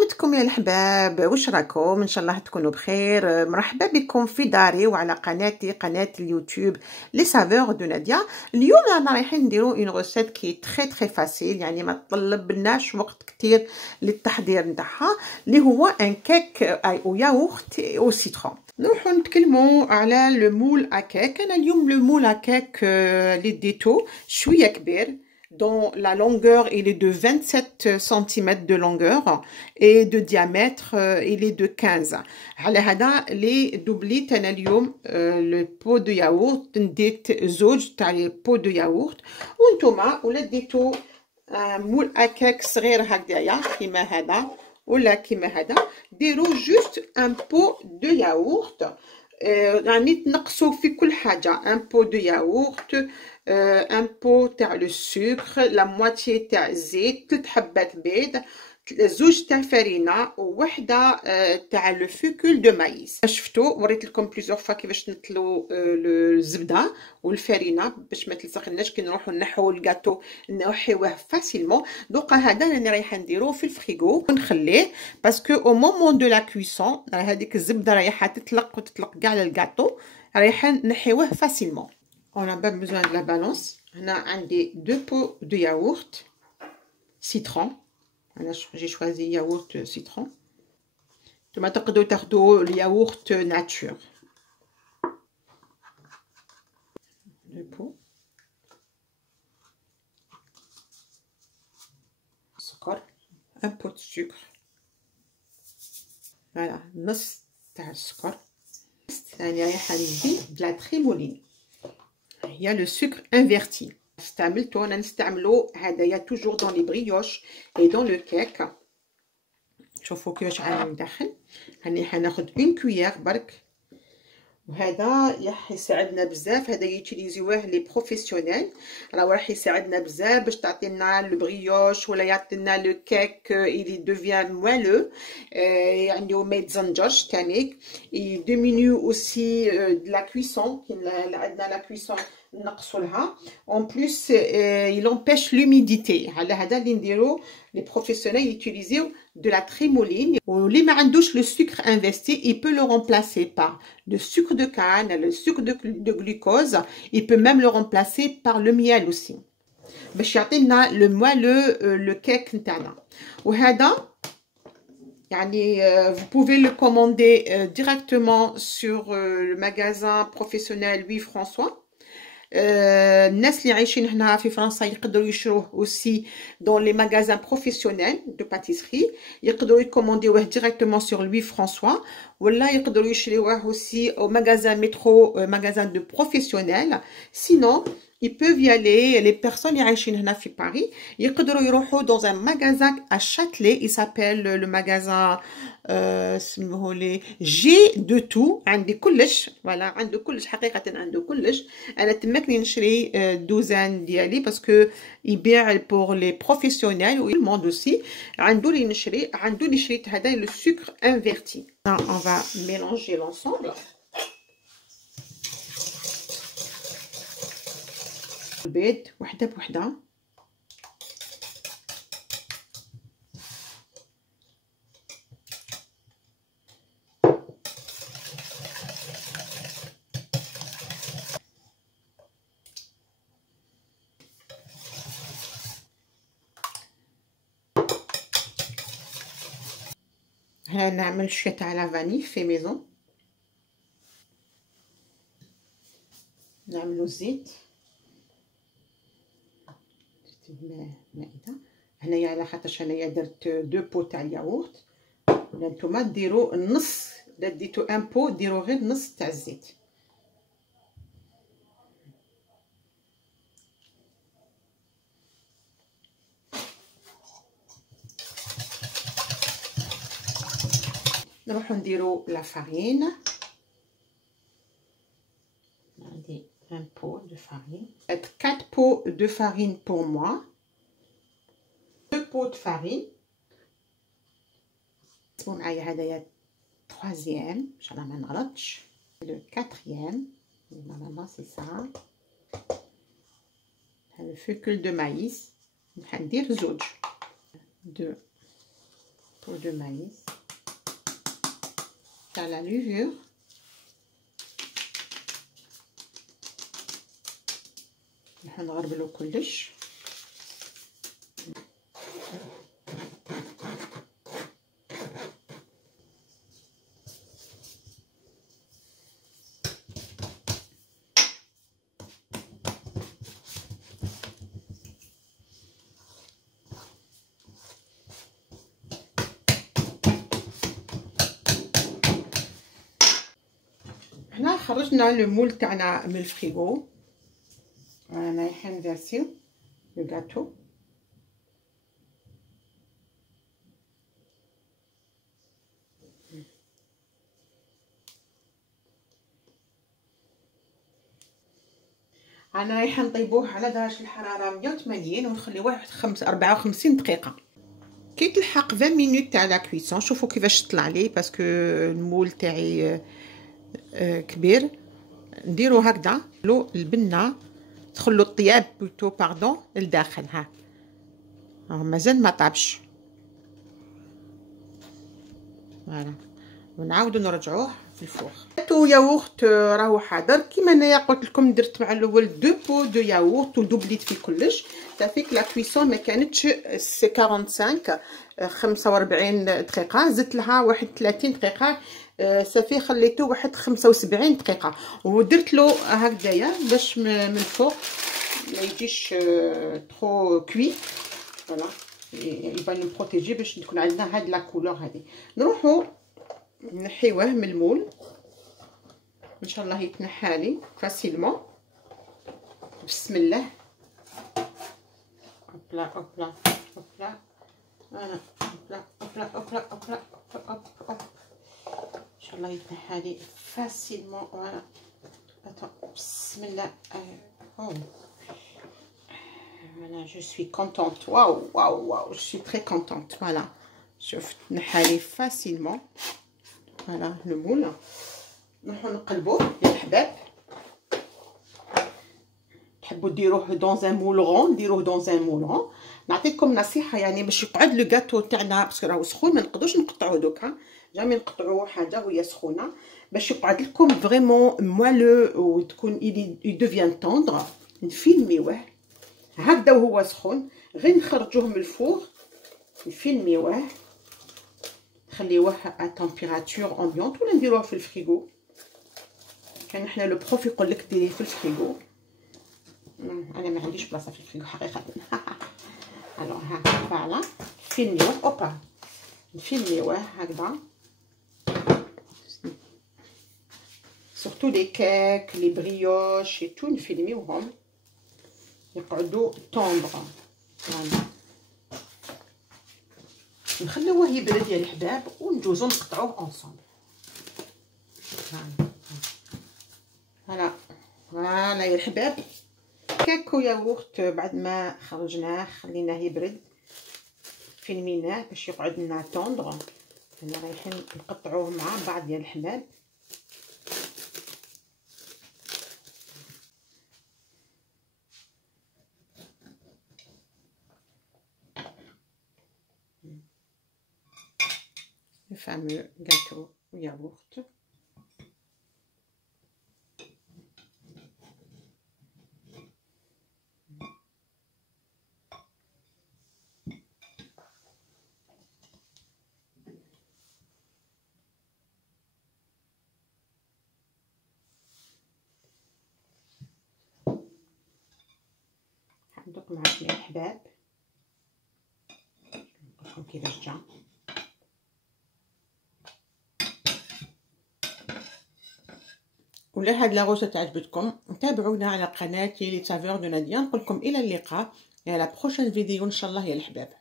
سلامتكم يا الحباب، واش راكم؟ ان شاء الله تكونوا بخير. مرحبا بكم في داري وعلى قناتي، قناه اليوتيوب لي سافور دو ناديا. اليوم رانا رايحين نديرو اون روسيت كي تري فاسيل، يعني ما طلبناش وقت كتير للتحضير نتاعها، اللي هو ان كيك او ياغورت او سيترون. نروحو نتكلمو على لو مول ا كيك. انا اليوم لو مول ا كيك اللي ديتو شويه كبير، dont la longueur il est de 27 cm de longueur et de diamètre il est de 15. على هذا اللي دوبليت انا اليوم لو بو دو ياغورت، نديت زوج تاع لي بو دو ياغورت. وانتوما ولا ديتو مول اكاك صغير هكذايا كيما هذا ولا كيما هذا، ديروا جوست ان بو دو ياغورت، يعني تنقصوا في كل حاجه. ان بو دو ياغورت، ان بو تاع لو سكر، لا مواتيي تاع الزيت، 3 حبات بيض، زوج تاع فرينه، ووحده تاع لو فوكول دو مايس. شفتوا وريت لكم بليزيور فوا كيفاش نطلو الزبده والفرينه باش ما تلصقناش كي نروحوا نحو الكاطو، نحيوه فاسيلمون. دوكا هذا راني رايحه نديروه في الفريغو ونخليه، باسكو او مومون دو لا كويسون هذيك الزبده رايحه تطلق وتطلق كاع الكاطو، رايحه نحيوه فاسيلمون. On n'a pas besoin de la balance. On a deux pots de yaourt citron. J'ai choisi yaourt citron. Tomate d'eau, le yaourt nature. 2 pots. Sucre. 1 pot de sucre. Voilà. نص تاع السكر. ثاني رايحه ندي de la trémoline. Il y a le sucre inverti. استعملته انا نستعملو هدايا توجور دون لي بريوش اي دون لو كيك. شوفوا كيفاش عامل داخل. هاني حناخد اون كويير برك، وهذا راح يساعدنا بزاف. هذا يوتيليزيوه لي بروفيسيونيل، راح يساعدنا بزاف باش تعطينا لو بريوش ولا يعطينا لو كيك اللي دوفيان موالو، يعني وما يتزنجرش تانيك. يديمينيو اوسي دو لا كويسون، كي عندنا لا كويسون نقصوا لها. اون بليس il empêche l'humidité. على هذا اللي نديرو لي بروفيسيونيل يوتيليزيو de la trémoline. واللي ما عندوش le sucre investi, il peut le remplacer par le sucre de canne, le sucre de glucose. Il peut même le remplacer par le miel aussi باش يعطينا le moelleux le cake نتاعنا. وهذا يعني vous pouvez le commander directement sur le magasin professionnel Louis François. الناس اللي عايشين هنا في فرنسا يقدروا يشروه اوسي دون لي ماغازان بروفيسيونيل دو باتيسري، يقدروا يكومونديوه ديريكتومون سور لوي فرانسوا، ولا يقدروا يشريوه اوسي او ماغازان مترو، ماغازان دو بروفيسيونيل. سينون ils peuvent y aller. Les personnes qui habitent à Paris, ils peuvent aller dans un magasin à Châtelet. Il s'appelle le magasin J'ai de tout. عندي كلش. Voilà, عندي كلش حقيقة، عندي كلش. أنا تمكني نشري دوزان ديالي باسكو يبيع pour les professionnels ou le monde aussi. عنده لي نشري، عنده لي شريت هذا le sucre inverti. On va mélanger l'ensemble. البيض وحده بوحده. هنا نعمل شويه تاع لا فاني في ميزون. نعملو الزيت مائده. هنايا على خاطرش انايا درت 2 بو تاع الياغورت، ولا نتوما ديروا النص. الا ديتو 1 بو ديروا غير نص تاع الزيت. نروحو نديرو لا فارين. عندي 1 بو دو فارين، 4 بو دو فارين pour moi. 2 pots de farine. تسمو معايا هدايا 3e ان شاء الله ما نغلطش. لو 4e normalement c'est ça. le fécule de maïs. ندير زوج. 2 poudre de maïs تاع لا ليفور. نحن نغربلو كلش. حنا خرجنا لو مول تاعنا من الفريغو، رانا رايحين نفرسيو لو غاتو. رانا رايحين نطيبوه على درجة الحرارة 180 ونخليوه 54 دقيقة. كي تلحق 20 مينوت تاع لا كويسون، شوفوا كيفاش طلع لي باسكو المول تاعي كبير. نديرو هكذا لو البنه تدخلو الطياب بلوتو باردون لداخل. ها مازال ما طابش. فوالا ونعاودو نرجعوه في الفوغ. تو ياغورت راهو حاضر. كيما انايا قلت لكم درت مع الاول 2 بو دو ياغورت ودوبليت في كلش. صافيك لا كويسون ما كانتش 45 دقيقه، زدت لها واحد 30 دقيقه. صافي خليته واحد 75 دقيقه ودرت له هكذايا باش من الفوق ما يجيش ترو كوي. فوالا يبقى نو بروتيجي باش تكون عندنا هاد لا كولور هادي. نروحو نحيوه من المول ان شاء الله يتنحى لي فاسيلمون. بسم الله. اوبلا اوبلا اوبلا اوبلا اوبلا اوبلا اوبلا اوبلا. ان شاء الله يتنحى لي فاسيلمون. فوالا بسم الله. Voilà, je suis contente. Waouh, waouh, waouh, je suis très contente. Voilà, شوف تنحى لي فاسيلمون. فوالا لو مول نروحو نقلبوه يا الحباب. تحبوا ديروه دون ان مول غون ديروه دون ان مول غون. نعطيكم نصيحه يعني باش يقعد لو غاتو تاعنا باسكو راهو سخون ما نقدروش نقطعوه دوكا. جامي نقطعوه حاجه وهي سخونه باش يقعد لكم فريمون موالو وتكون يدوفيان طوندر. نفيلميوه هكذا وهو سخون، غير نخرجوه من الفوغ نفيلميوه نخليوه ا تمبيراتور امبيونط ولا نديروه في الفريغو. كان حنا لو بروف يقول لك ديريه في الفريغو. انا ما عنديش بلاصه في الفريغو حقيقه. الو ها فوالا فيلميوه. اوبا نفيلميوه هكذا. سورتو لي كيك لي بريوش تو نفيلميوهم يقعدوا طوندر. فوالا نخليوه يبرد يا الحباب ونجوزو نقطعوه اونصومبل. فوالا فوالا يا الحباب. كاكو ياغورت بعد ما خرجناه خليناه يبرد فيلميناه باش يقعد لنا طوندر. حنا رايحين نقطعوه مع بعض يا الحباب. le fameux gâteau yaourt. حندوق معاكم يا الحباب نقولكم كيفاش جا. ولا هاد لاغوسه عجبتكم تابعونا على قناتي لي سافور دو ناديا. نقولكم الى اللقاء، الى لا بروشين فيديو ان شاء الله يا الحباب.